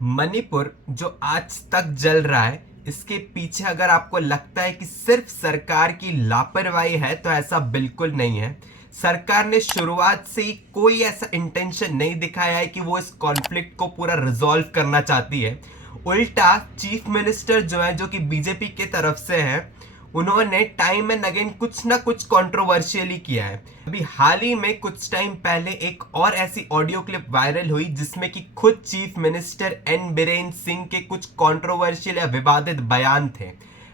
मणिपुर जो आज तक जल रहा है, इसके पीछे अगर आपको लगता है कि सिर्फ सरकार की लापरवाही है तो ऐसा बिल्कुल नहीं है। सरकार ने शुरुआत से ही कोई ऐसा इंटेंशन नहीं दिखाया है कि वो इस कॉन्फ्लिक्ट को पूरा रिजॉल्व करना चाहती है। उल्टा चीफ मिनिस्टर जो है, जो कि बीजेपी के तरफ से हैं, उन्होंने टाइम एंड अगेन कुछ ना कुछ कंट्रोवर्शियली किया है। अभी हाल ही में कुछ टाइम पहले एक और ऐसी ऑडियो क्लिप वायरल हुई जिसमें कि खुद chief minister N Biren Singh के कुछ कंट्रोवर्शियल या विवादित बयान थे।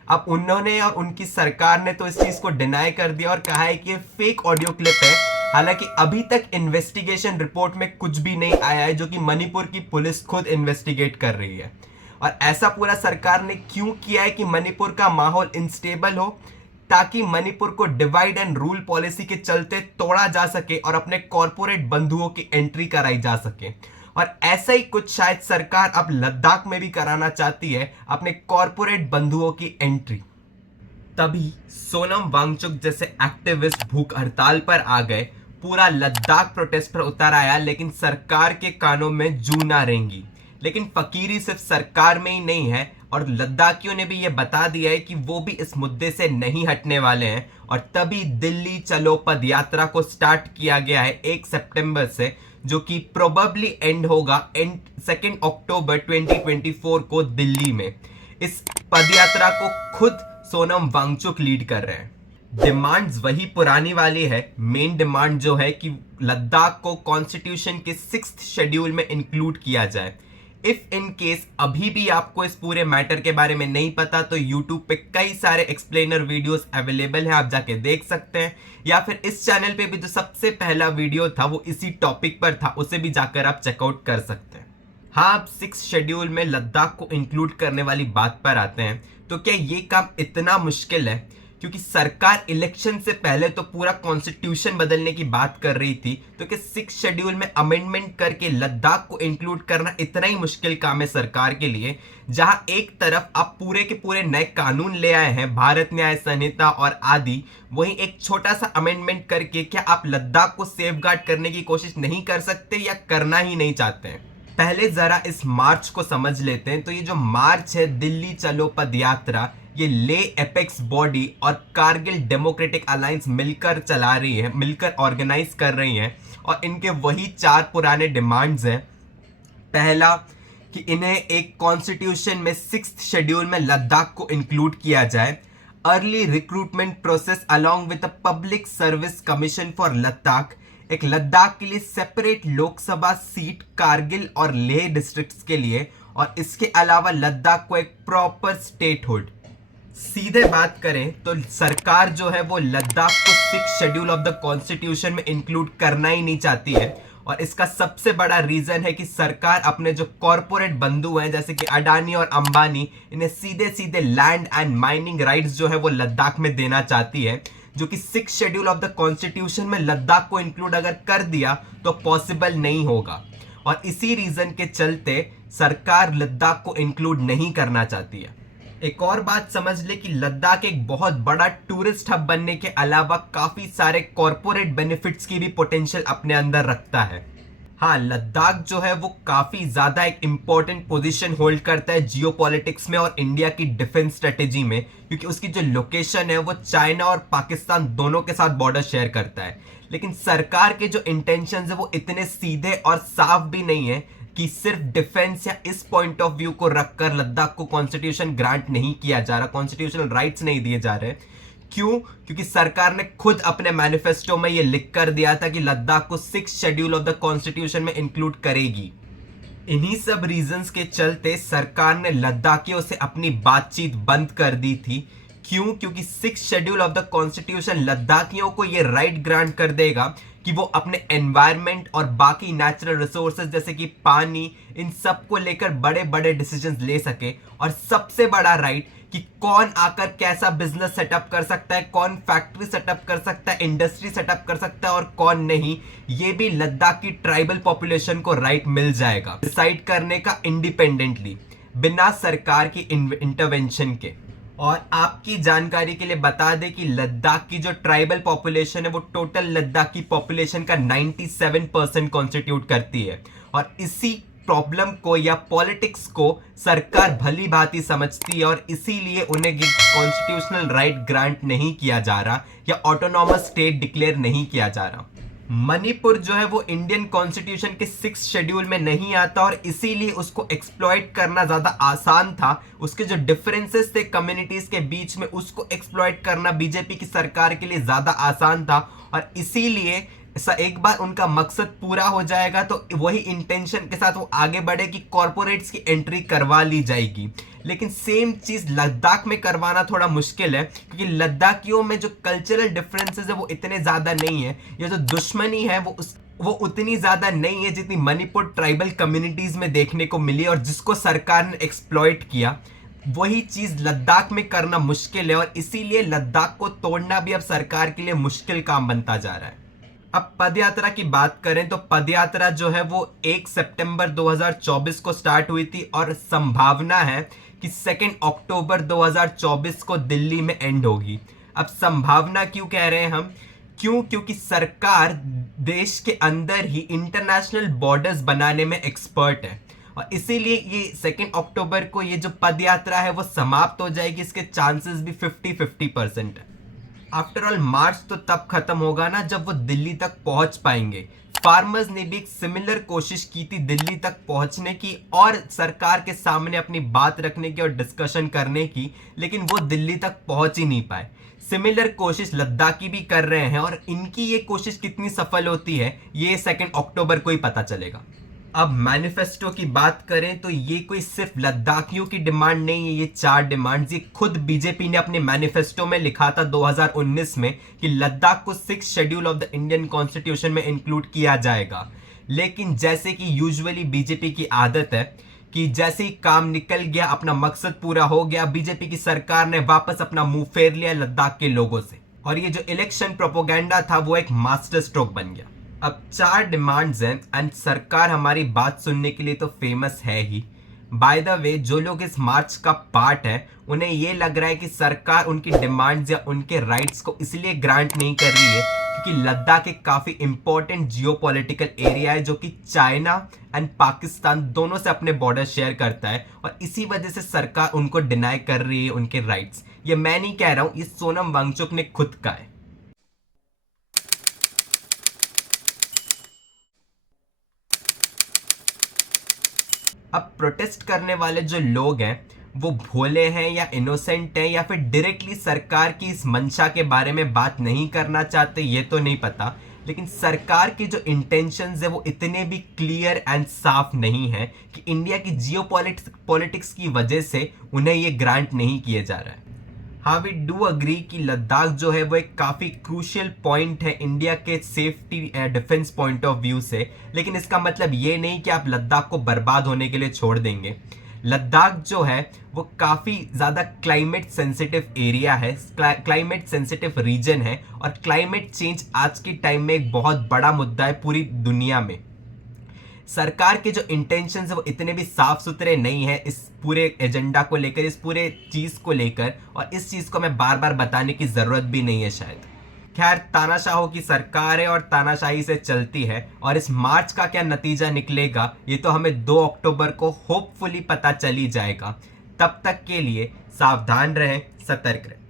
अब उन्होंने और उनकी सरकार ने तो इस चीज को डिनाई कर दिया और कहा है कि ये फेक ऑडियो क्लिप है। हालांकि अभी तक इन्वेस्टिगेशन रिपोर्ट में कुछ भी नहीं आया है, जो कि मणिपुर की पुलिस खुद इन्वेस्टिगेट कर रही है। और ऐसा पूरा सरकार ने क्यों किया है कि मणिपुर का माहौल इंस्टेबल हो, ताकि मणिपुर को डिवाइड एंड रूल पॉलिसी के चलते तोड़ा जा सके और अपने कॉरपोरेट बंधुओं की एंट्री कराई जा सके। और ऐसा ही कुछ शायद सरकार अब लद्दाख में भी कराना चाहती है, अपने कॉरपोरेट बंधुओं की एंट्री। तभी सोनम वांगचुक जैसे एक्टिविस्ट भूख हड़ताल पर आ गए, पूरा लद्दाख प्रोटेस्ट पर उतर आया, लेकिन सरकार के कानों में जू ना रेंगी। लेकिन फकीरी सिर्फ सरकार में ही नहीं है, और लद्दाखियों ने भी ये बता दिया है कि वो भी इस मुद्दे से नहीं हटने वाले हैं। और तभी दिल्ली चलो पद यात्रा को स्टार्ट किया गया है 1 सितंबर से, जो कि प्रोबेबली एंड होगा 2 अक्टूबर 2024 को दिल्ली में। इस पदयात्रा को खुद सोनम वांगचुक लीड कर रहे हैं। डिमांड्स वही पुरानी वाली है। मेन डिमांड जो है कि लद्दाख को कॉन्स्टिट्यूशन के 6th शेड्यूल में इंक्लूड किया जाए। इफ इन केस अभी भी आपको इस पूरे मैटर के बारे में नहीं पता, तो यूट्यूब पे कई सारे एक्सप्लेनर वीडियोस अवेलेबल हैं, आप जाके देख सकते हैं। या फिर इस चैनल पे भी जो सबसे पहला वीडियो था वो इसी टॉपिक पर था, उसे भी जाकर आप चेकआउट कर सकते हैं। हाँ, अब 6 शेड्यूल में लद्दाख को इंक्लूड करने वाली बात पर आते हैं। तो क्या ये काम इतना मुश्किल है? क्योंकि सरकार इलेक्शन से पहले तो पूरा कॉन्स्टिट्यूशन बदलने की बात कर रही थी, तो क्या 6 शेड्यूल में अमेंडमेंट करके लद्दाख को इंक्लूड करना इतना ही मुश्किल काम है सरकार के लिए? जहां एक तरफ आप पूरे के पूरे नए कानून ले आए हैं, भारत न्याय संहिता और आदि, वहीं एक छोटा सा अमेंडमेंट करके क्या आप लद्दाख को सेफगार्ड करने की कोशिश नहीं कर सकते, या करना ही नहीं चाहते हैं? पहले जरा इस मार्च को समझ लेते हैं। तो ये जो मार्च है, दिल्ली चलो पद यात्रा, ये ले एपेक्स बॉडी और कारगिल डेमोक्रेटिक अलायंस मिलकर चला रही है, मिलकर ऑर्गेनाइज कर रही हैं। और इनके वही 4 पुराने डिमांड्स हैं। पहला कि इन्हें एक कॉन्स्टिट्यूशन में 6th शेड्यूल में लद्दाख को इंक्लूड किया जाए। Early recruitment process along with a public service commission for Ladakh. एक लद्दाख के लिए सेपरेट लोकसभा सीट कारगिल और लेह डिस्ट्रिक्ट्स के लिए, और इसके अलावा लद्दाख को एक प्रॉपर स्टेटहुड। सीधे बात करें तो सरकार जो है वो लद्दाख को 6th schedule of the constitution में इंक्लूड करना ही नहीं चाहती है। और इसका सबसे बड़ा रीजन है कि सरकार अपने जो कॉरपोरेट बंधु हैं, जैसे कि अडानी और अंबानी, इन्हें सीधे सीधे लैंड एंड माइनिंग राइट्स जो है वो लद्दाख में देना चाहती है, जो कि 6th schedule of the constitution में लद्दाख को इंक्लूड अगर कर दिया तो पॉसिबल नहीं होगा। और इसी रीजन के चलते सरकार लद्दाख को इंक्लूड नहीं करना चाहती है। एक और बात समझ ले कि लद्दाख एक बहुत बड़ा टूरिस्ट हब बनने के अलावा काफी सारे कॉरपोरेट बेनिफिट्स की भी पोटेंशियल अपने अंदर रखता है। हाँ, लद्दाख जो है वो काफी ज्यादा एक इंपॉर्टेंट पोजीशन होल्ड करता है जियोपॉलिटिक्स में और इंडिया की डिफेंस स्ट्रेटेजी में, क्योंकि उसकी जो लोकेशन है वो चाइना और पाकिस्तान दोनों के साथ बॉर्डर शेयर करता है। लेकिन सरकार के जो इंटेंशंस है वो इतने सीधे और साफ भी नहीं है कि सिर्फ डिफेंस या इस पॉइंट ऑफ व्यू को रखकर लद्दाख को कॉन्स्टिट्यूशन ग्रांट नहीं किया जा रहा, कॉन्स्टिट्यूशनल राइट्स नहीं दिए जा रहे। क्यों? क्योंकि सरकार ने खुद अपने मैनिफेस्टो में यह लिख कर दिया था कि लद्दाख को 6th schedule of the constitution में इंक्लूड करेगी। इन्हीं सब रीजंस के चलते सरकार ने लद्दाखियों से अपनी बातचीत बंद कर दी थी। क्यों? क्योंकि 6th schedule of the constitution लद्दाखियों को यह राइट ग्रांट कर देगा कि वो अपने एनवायरनमेंट और बाकी नेचुरल रिसोर्सेज जैसे कि पानी, इन सब को लेकर बड़े बड़े डिसीजंस ले सके। और सबसे बड़ा राइट कि कौन आकर कैसा बिजनेस सेटअप कर सकता है, कौन फैक्ट्री सेटअप कर सकता है, इंडस्ट्री सेटअप कर सकता है और कौन नहीं, ये भी लद्दाख की ट्राइबल पॉपुलेशन को राइट मिल जाएगा डिसाइड करने का इंडिपेंडेंटली, बिना सरकार की इंटरवेंशन के। और आपकी जानकारी के लिए बता दें कि लद्दाख की जो ट्राइबल पॉपुलेशन है वो टोटल लद्दाख की पॉपुलेशन का 97% कॉन्स्टिट्यूट करती है। और इसी प्रॉब्लम को या पॉलिटिक्स को सरकार भली भांति समझती है और इसीलिए उन्हें कॉन्स्टिट्यूशनल राइट ग्रांट नहीं किया जा रहा या ऑटोनॉमस स्टेट डिक्लेयर नहीं किया जा रहा। मणिपुर जो है वो इंडियन कॉन्स्टिट्यूशन के 6 शेड्यूल में नहीं आता और इसीलिए उसको एक्सप्लॉइट करना ज्यादा आसान था। उसके जो डिफरेंसेस थे कम्युनिटीज के बीच में, उसको एक्सप्लॉइट करना बीजेपी की सरकार के लिए ज्यादा आसान था और इसीलिए एक बार उनका मकसद पूरा हो जाएगा तो वही इंटेंशन के साथ वो आगे बढ़े कि कॉरपोरेट्स की एंट्री करवा ली जाएगी। लेकिन सेम चीज लद्दाख में करवाना थोड़ा मुश्किल है क्योंकि लद्दाखियों में जो कल्चरल डिफरेंसेस है वो इतने ज्यादा नहीं है, या जो दुश्मनी है वो उतनी ज्यादा नहीं है जितनी मणिपुर ट्राइबल कम्युनिटीज में देखने को मिली और जिसको सरकार ने एक्सप्लॉइट किया। वही चीज लद्दाख में करना मुश्किल है और इसीलिए लद्दाख को तोड़ना भी अब सरकार के लिए मुश्किल काम बनता जा रहा है। अब पदयात्रा की बात करें तो पदयात्रा जो है वो 1 सितंबर 2024 को स्टार्ट हुई थी और संभावना है कि 2 अक्टूबर 2024 को दिल्ली में एंड होगी। अब संभावना क्यों कह रहे हैं हम? क्योंकि सरकार देश के अंदर ही इंटरनेशनल बॉर्डर्स बनाने में एक्सपर्ट है और इसीलिए ये 2 अक्टूबर को ये जो पदयात्रा है वो समाप्त हो जाएगी। इसके चांसेस भी 50-50% है। आफ्टर ऑल मार्च तो तब खत्म होगा ना जब वो दिल्ली तक पहुंच पाएंगे। फार्मर्स ने भी एक सिमिलर कोशिश की थी दिल्ली तक पहुंचने की और सरकार के सामने अपनी बात रखने की और डिस्कशन करने की, लेकिन वो दिल्ली तक पहुंच ही नहीं पाए। सिमिलर कोशिश लद्दाखी भी कर रहे हैं और इनकी ये कोशिश कितनी सफल होती है ये 2 अक्टूबर को ही पता चलेगा। अब मैनिफेस्टो की बात करें तो ये कोई सिर्फ लद्दाखियों की डिमांड नहीं है, ये 4 डिमांड्स ये खुद बीजेपी ने अपने मैनिफेस्टो में लिखा था 2019 में कि लद्दाख को 6 schedule of the Indian constitution में इंक्लूड किया जाएगा। लेकिन जैसे कि यूजुअली बीजेपी की आदत है कि जैसे ही काम निकल गया, अपना मकसद पूरा हो गया, बीजेपी की सरकार ने वापस अपना मुंह फेर लिया लद्दाख के लोगों से और ये जो इलेक्शन प्रोपोगेंडा था वो एक मास्टर स्ट्रोक बन गया। अब 4 डिमांड्स हैं एंड सरकार हमारी बात सुनने के लिए तो फेमस है ही। बाय द वे जो लोग इस मार्च का पार्ट है उन्हें ये लग रहा है कि सरकार उनकी डिमांड्स या उनके राइट्स को इसलिए ग्रांट नहीं कर रही है क्योंकि लद्दाख एक काफी इंपॉर्टेंट जियोपॉलिटिकल एरिया है जो कि चाइना एंड पाकिस्तान दोनों से अपने बॉर्डर शेयर करता है और इसी वजह से सरकार उनको डिनाई कर रही है उनके राइट्स। ये मैं नहीं कह रहा हूं, ये सोनम वांगचुक ने खुद कहा है। अब प्रोटेस्ट करने वाले जो लोग हैं वो भोले हैं या इनोसेंट हैं या फिर डायरेक्टली सरकार की इस मंशा के बारे में बात नहीं करना चाहते, ये तो नहीं पता। लेकिन सरकार की जो इंटेंशंस है वो इतने भी क्लियर एंड साफ नहीं है कि इंडिया की जियोपॉलिटिक्स की वजह से उन्हें ये ग्रांट नहीं किए जा रहा है। हाँ, वी डू अग्री कि लद्दाख जो है वो एक काफ़ी क्रूशियल पॉइंट है इंडिया के safety defence point of view से, लेकिन इसका मतलब ये नहीं कि आप लद्दाख को बर्बाद होने के लिए छोड़ देंगे। लद्दाख जो है वो काफ़ी ज़्यादा क्लाइमेट सेंसिटिव एरिया है, क्लाइमेट सेंसिटिव रीजन है और क्लाइमेट चेंज आज के टाइम में एक बहुत बड़ा मुद्दा है पूरी दुनिया में। सरकार के जो इंटेंशंस है वो इतने भी साफ सुथरे नहीं है इस पूरे एजेंडा को लेकर, इस पूरे चीज को लेकर, और इस चीज को मैं बार बार बताने की जरूरत भी नहीं है शायद। खैर, तानाशाहों की सरकार है और तानाशाही से चलती है और इस मार्च का क्या नतीजा निकलेगा ये तो हमें 2 अक्टूबर को होपफुली पता चल ही जाएगा। तब तक के लिए सावधान रहें, सतर्क रहें।